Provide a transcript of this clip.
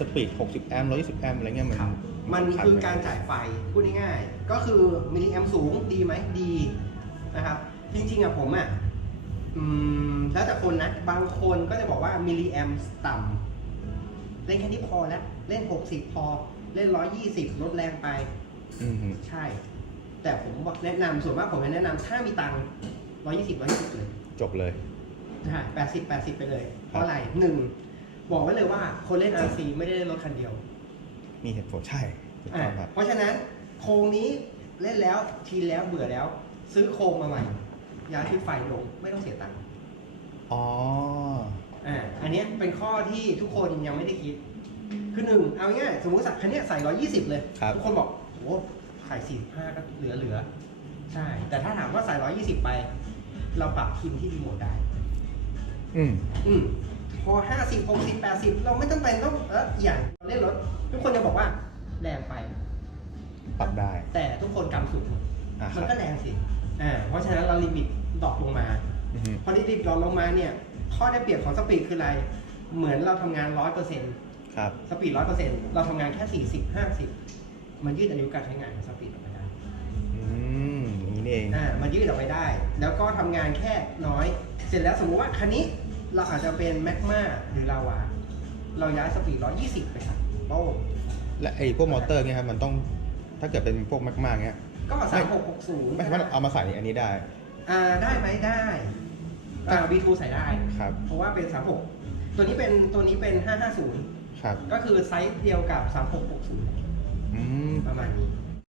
สปีด 60 แอมป์ 120 แอมป์ อะไรเงี้ยมัน ครับมันสำญคือไหการจ่ายไฟพูดง่ายๆ ก็คือมิลลิแอมสูงดีไหมดีนะครับ จริงๆอะผมอะอืมแล้วแต่คนนะ บางคนก็จะบอกว่ามิลลิแอมต่ำเล่นแค่นี้พอแล้ว เล่น 60 พอ เล่น 120 ลดแรงไป อืมฮึใช่ แต่ผมบอกแนะนำส่วนมากผมจะแนะนำถ้ามีตังค์120 120เลย จบเลย ใช่80 80ไปเลย เพราะอะไรหนึ่ง บอกไว้เลยว่าคนเล่น RC ไม่ได้เล่นรถคันเดียวมีเหตุผลใช่ถูกอ่าต้องครับ เพราะฉะนั้นโครงนี้เล่นแล้วทีแล้วเบื่อแล้ว ซื้อโครงมาใหม่ย้ายชุดไฟลงไม่ต้องเสียตังค์อ๋อ อ่าอันเนี้ยเป็นข้อที่ทุกคนยังไม่ได้คิด คือหนึ่งเอาง่ายๆสมมติสักคันเนี้ยใส่ร้อยี่สิบเลย ครับ ทุกคนบอกโอ้ใส่สี่ห้าก็เหลือเหลือใช่ แต่ถ้าถามว่าใส่ร้อยี่สิบไป เราปรับพิมพ์ที่รีโมทได้ อืม อืม พอห้าสิบหกสิบแปดสิบเราไม่จำเป็นต้องเอออย่างเราเล่นรถ ทุกคนจะบอกว่าแรงไป ปรับได้ แต่ทุกคนกำสุดหมดอ่าคมันรับก็แรงสิอ่าเพราะฉะนั้นเราลิมิตดรอปลงมา อือฮึพอลิมิตดรอปลงมาเนี่ย ข้อได้เปรียบของสปีดคืออะไร เหมือนเราทำงานร้อยเปอร์เซ็นต์ครับ สปีดร้อยเปอร์เซ็นต์เราทำงานแค่สี่สิบห้าสิบมันยืดอายุการใช้งานของสปีดออกไปได้อืมอย่างนี้นี่เอง อ่ามันยืดออกไปได้ แล้วก็ทำงานแค่น้อย เสร็จแล้วสมมุติว่าคันนี้ เราอาจจะเป็นแมกมาหรือลาวา เราย้ายสปีดร้อยยี่สิบไปครับโป้งและไอ้พวกมอเตอร์เงี้ยครับมันต้องถ้าเกิดเป็นพวกมากๆเงี้ย ก็สามหกหกศูนย์ไม่สามารถเอามาใส่อันนี้ได้อ่าได้ไหมได้อ่า B2 ใส่ได้ ครับเพราะว่าเป็น 36 ตัวนี้เป็นตัวนี้เป็น 550 ครับก็คือไซส์เดียวกับ 3660 อืมประมาณนี้